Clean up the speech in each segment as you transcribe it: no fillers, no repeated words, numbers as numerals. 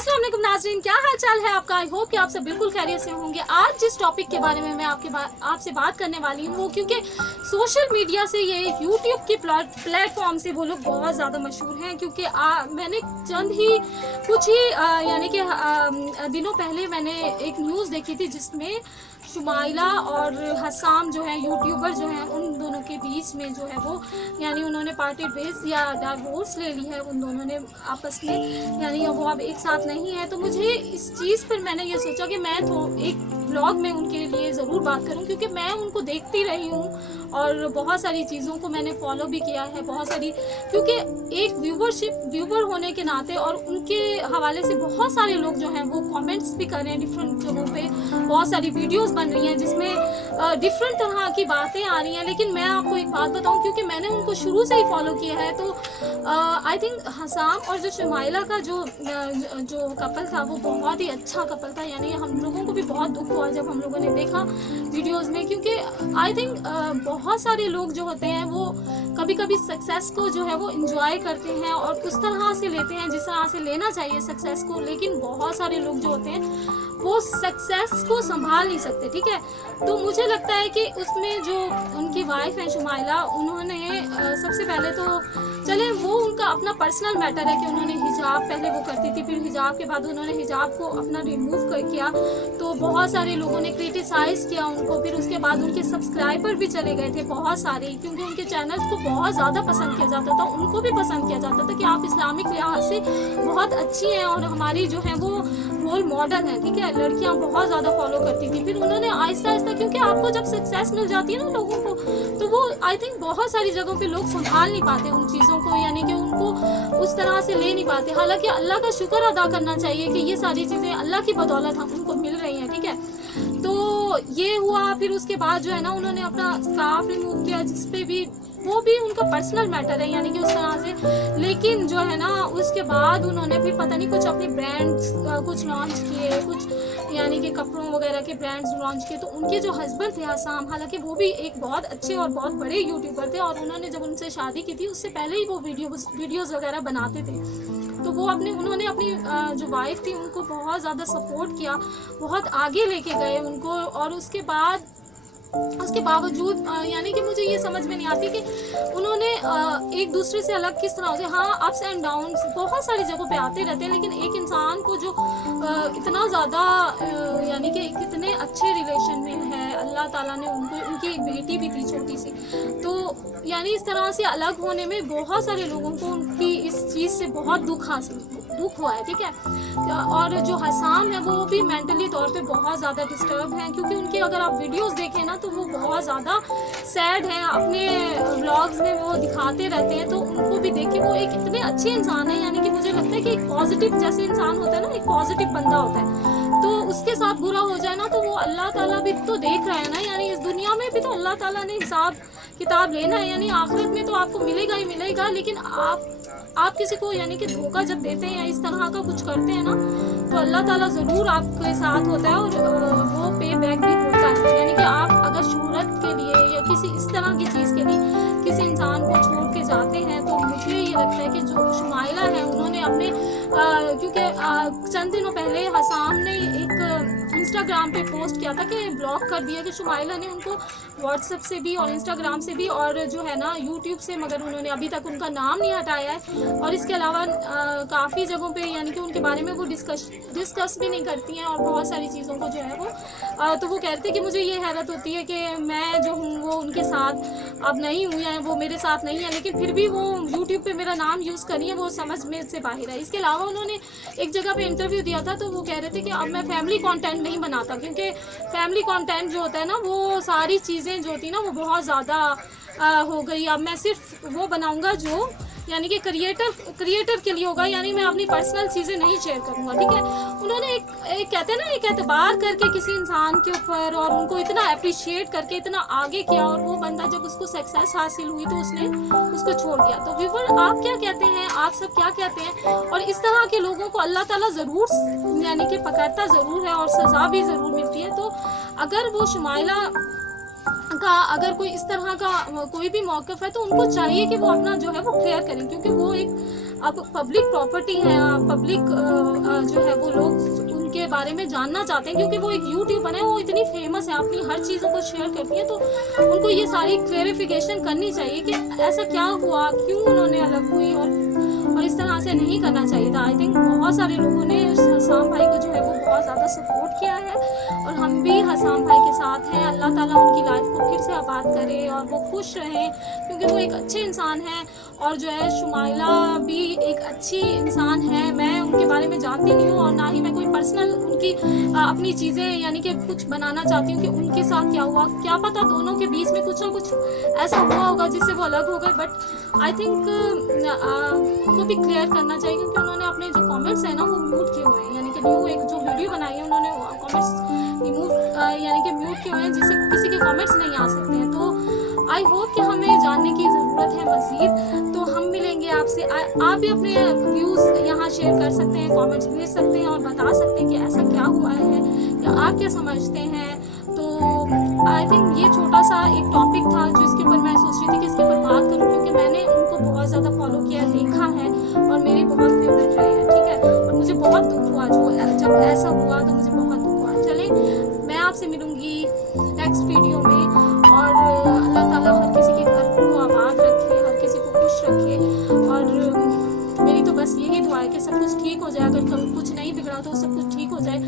अस्सलाम वालेकुम नाज़रीन, क्या हाल चाल है आपका। आई होप कि आप सब बिल्कुल खैरियत से होंगे। आज जिस टॉपिक के बारे में मैं आपसे बात करने वाली हूँ वो क्योंकि सोशल मीडिया से ये यूट्यूब के प्लेटफॉर्म से वो लोग बहुत ज़्यादा मशहूर हैं। क्योंकि मैंने कुछ ही यानी कि दिनों पहले मैंने एक न्यूज़ देखी थी जिसमें शुमाइला और हसाम जो है यूट्यूबर जो हैं उन दोनों के बीच में जो है वो यानी उन्होंने पार्टी बेस या डाइवोर्स ले ली है उन दोनों ने आपस में, यानी वो अब एक साथ नहीं है। तो मुझे इस चीज़ पर मैंने ये सोचा कि मैं तो एक ब्लॉग में उनके लिए ज़रूर बात करूं क्योंकि मैं उनको देखती रही हूं और बहुत सारी चीज़ों को मैंने फॉलो भी किया है, बहुत सारी, क्योंकि एक व्यूवर होने के नाते और उनके हवाले से बहुत सारे लोग जो हैं वो कमेंट्स भी कर रहे हैं डिफरेंट जगहों पे, बहुत सारी वीडियोस बन रही हैं जिसमें डिफरेंट तरह की बातें आ रही हैं। लेकिन मैं आपको एक बात बताऊं, क्योंकि मैंने उनको शुरू से ही फॉलो किया है, तो आई थिंक हसाम और जो शुमाइला का जो कपल था वो बहुत ही अच्छा कपल था। यानी हम लोगों को भी बहुत दुख हुआ जब हम लोगों ने देखा वीडियोस में, क्योंकि आई थिंक बहुत सारे लोग जो होते हैं वो कभी कभी सक्सेस को जो है वो इंजॉय करते हैं और उस तरह से लेते हैं जिस तरह से लेना चाहिए सक्सेस को। लेकिन बहुत सारे लोग जो होते हैं वो सक्सेस को संभाल नहीं सकते, ठीक है। तो मुझे लगता है कि उसमें जो उनकी वाइफ है शुमाइला, उन्होंने सबसे पहले तो चले वो उनका अपना पर्सनल मैटर है कि उन्होंने हिजाब पहले वो करती थी, फिर हिजाब के बाद उन्होंने हिजाब को अपना रिमूव कर किया, तो बहुत सारे लोगों ने क्रिटिसाइज़ किया उनको। फिर उसके बाद उनके सब्सक्राइबर भी चले गए थे बहुत सारे, क्योंकि उनके चैनल को बहुत ज़्यादा पसंद किया जाता था, उनको भी पसंद किया जाता था कि आप इस्लामिक लिहाज से बहुत अच्छी हैं और हमारी जो है वो रोल मॉडल है, ठीक है। लड़कियां बहुत ज़्यादा फॉलो करती थी। फिर उन्होंने आहिस्ता आहिस्ता, क्योंकि आपको जब सक्सेस मिल जाती है ना लोगों को, तो वो आई थिंक बहुत सारी जगहों पे लोग संभाल नहीं पाते उन चीज़ों को, यानी कि उनको उस तरह से ले नहीं पाते। हालांकि अल्लाह का शुक्र अदा करना चाहिए कि ये सारी चीज़ें अल्लाह की बदौलत हम उनको मिल रही हैं, ठीक है। तो ये हुआ। फिर उसके बाद जो है ना उन्होंने अपना स्कार्फ रिमूव किया, जिसपे भी वो भी उनका पर्सनल मैटर है, यानी कि उस तरह से। लेकिन जो है ना उसके बाद उन्होंने फिर पता नहीं कुछ अपने ब्रांड्स कुछ लॉन्च किए, कुछ यानी कि कपड़ों वगैरह के ब्रांड्स लॉन्च किए। तो उनके जो हस्बैंड थे आसाम, हालांकि वो भी एक बहुत अच्छे और बहुत बड़े यूट्यूबर थे और उन्होंने जब उनसे शादी की थी उससे पहले ही वो वीडियोज़ वगैरह बनाते थे। तो वो उन्होंने अपनी जो वाइफ थी उनको बहुत ज़्यादा सपोर्ट किया, बहुत आगे लेके गए उनको। और उसके बावजूद यानी कि मुझे ये समझ में नहीं आती कि उन्होंने एक दूसरे से अलग किस तरह होते। हाँ, अप्स एंड डाउन्स बहुत सारी जगहों पे आते रहते हैं, लेकिन एक इंसान को जो इतना ज़्यादा यानी कि कितने अच्छे रिलेशन में है, अल्लाह ताला ने उनकी एक बेटी भी थी छोटी सी, तो यानी इस तरह से अलग होने में बहुत सारे लोगों को उनकी इस चीज़ से बहुत दुख हुआ है, ठीक है। और जो हसाम है वो भी मेंटली तौर पे बहुत ज़्यादा डिस्टर्ब हैं, क्योंकि उनके अगर आप वीडियोस देखें ना तो वो बहुत ज़्यादा सैड हैं, अपने व्लॉग्स में वो दिखाते रहते हैं। तो उनको भी देख के वो एक इतने अच्छे इंसान है, यानी कि मुझे लगता है कि एक पॉजिटिव जैसे इंसान होता है ना, एक पॉजिटिव बंदा होता है, तो उसके साथ बुरा हो जाए ना तो वो अल्लाह ताला भी तो देख रहा है ना, यानी इस दुनिया में भी तो अल्लाह ताला ने हिसाब किताब लेना है, यानी आखिरत में तो आपको मिलेगा ही मिलेगा। लेकिन आप किसी को यानी कि धोखा जब देते हैं या इस तरह का कुछ करते हैं ना तो अल्लाह ताला ज़रूर आपके साथ होता है और वो पे बैक भी होता है। यानी कि आप अगर शोहरत के लिए या किसी इस तरह की चीज़ के लिए किसी इंसान को छोड़ के जाते हैं, तो मुझे ये लगता है कि जो शुमाइला है उन्होंने अपने क्योंकि चंद दिनों पहले हसाम ने एक इंस्टाग्राम पे पोस्ट किया था कि ब्लॉक कर दिया कि शुमाइला ने उनको व्हाट्सएप से भी और इंस्टाग्राम से भी और जो है ना यूट्यूब से, मगर उन्होंने अभी तक उनका नाम नहीं हटाया है। और इसके अलावा काफ़ी जगहों पे यानी कि उनके बारे में वो डिस्कस भी नहीं करती हैं और बहुत सारी चीज़ों को जो है वो तो वो कहते हैं कि मुझे ये हैरत होती है कि मैं जो हूँ वो उनके साथ अब नहीं हूँ या वो मेरे साथ नहीं है, लेकिन फिर भी वो यूट्यूब पे मेरा नाम यूज़ करी है, वो समझ में से बाहर है। इसके अलावा उन्होंने एक जगह पे इंटरव्यू दिया था तो वो कह रहे थे कि अब मैं फैमिली कंटेंट नहीं बनाता, क्योंकि फैमिली कंटेंट जो होता है ना वो सारी चीज़ें जो होती है ना वो बहुत ज़्यादा हो गई। अब मैं सिर्फ वो बनाऊंगा जो यानी कि क्रिएटर के लिए होगा, यानी मैं अपनी पर्सनल चीज़ें नहीं शेयर करूँगा, ठीक है। उन्होंने एक कहते हैं ना एक एतबार करके किसी इंसान के ऊपर और उनको इतना अप्रिशिएट करके इतना आगे किया, और वो बंदा जब उसको सक्सेस हासिल हुई तो उसने उसको छोड़ दिया। तो व्यूअर आप क्या कहते हैं, आप सब क्या कहते हैं? और इस तरह के लोगों को अल्लाह ताला ज़रूर यानी कि पकड़ता ज़रूर है और सज़ा भी ज़रूर मिलती है। तो अगर वो शुमाइला उनका अगर कोई इस तरह का कोई भी मौक़िफ़ है तो उनको चाहिए कि वो अपना जो है वो क्लियर करें, क्योंकि वो एक अब पब्लिक प्रॉपर्टी है, पब्लिक जो है वो लोग उनके बारे में जानना चाहते हैं, क्योंकि वो एक यूट्यूबर है, वो इतनी फेमस है, अपनी हर चीज़ों को शेयर करती है, तो उनको ये सारी क्लेरिफिकेशन करनी चाहिए कि ऐसा क्या हुआ, क्यों उन्होंने अलग हुई, और इस तरह से नहीं करना चाहिए था। आई थिंक बहुत सारे लोगों ने हसाम भाई को जो है वो बहुत ज़्यादा सपोर्ट किया है, और हम भी हसाम भाई के साथ हैं। अल्लाह ताला उनकी लाइफ को फिर से आबाद करे और वो खुश रहें, क्योंकि वो एक अच्छे इंसान हैं, और जो है शुमाइला भी एक अच्छी इंसान है। मैं उनके बारे में जानती नहीं हूँ, और ना ही मैं कोई पर्सनल उनकी अपनी चीज़ें यानी कि कुछ बनाना चाहती हूँ कि उनके साथ क्या हुआ, क्या पता दोनों के बीच में कुछ ना कुछ ऐसा हुआ होगा जिससे वो अलग हो गए। बट आई थिंक उनको भी क्लियर करना चाहिए, क्योंकि उन्होंने अपने जो कमेंट्स हैं ना वो म्यूट किए हुए हैं, यानी कि न्यू एक जो वीडियो बनाई है उन्होंने कमेंट्स रिमूव यानी कि म्यूट किए हुए हैं, जिससे किसी के कमेंट्स नहीं आ सकते हैं। तो आई होप कि हमें जानने की ज़रूरत है मज़ीद, तो हम मिलेंगे आपसे। आप भी अपने व्यूज़ यहाँ शेयर कर सकते हैं, कमेंट्स भेज सकते हैं और बता सकते हैं कि ऐसा क्या हुआ है या आप क्या समझते हैं। तो आई थिंक ये छोटा सा एक टॉपिक था जिसके ऊपर मैं सोच रही थी कि इसके ऊपर बात करूँ, क्योंकि मैंने उनको बहुत ज़्यादा फॉलो किया, देखा है, और मेरे बहुत फेवरेट रहे हैं, ठीक है। और मुझे बहुत दुख हुआ जब ऐसा हुआ, तो मुझे बहुत दुख हुआ। चलें, मैं आपसे मिलूँगी नेक्स्ट वीडियो में, और अल्लाह ताला हर किसी के घर को आबाद रखे, हर किसी को खुश रखे, और मेरी तो बस यही दुआ है कि सब कुछ ठीक हो जाए। अगर कुछ नहीं बिगड़ा तो सब कुछ ठीक हो जाए।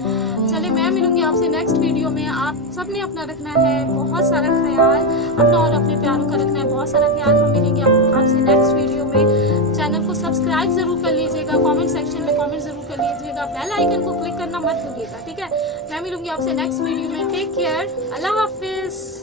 चले, मैं मिलूँगी आपसे नेक्स्ट वीडियो में। आप सब ने अपना रखना है बहुत सारा ख्याल, अपना और अपने प्यारों का रखना है बहुत सारा ख्याल। हम मिलेंगे आपसे नेक्स्ट वीडियो में। चैनल को सब्सक्राइब ज़रूर कर लीजिएगा, कमेंट सेक्शन में कमेंट ज़रूर कर लीजिएगा, बेल आइकन को क्लिक करना मत भूलिएगा, ठीक है। मैं मिलूँगी आपसे नेक्स्ट वीडियो में। टेक केयर, अल्लाह हाफिज़।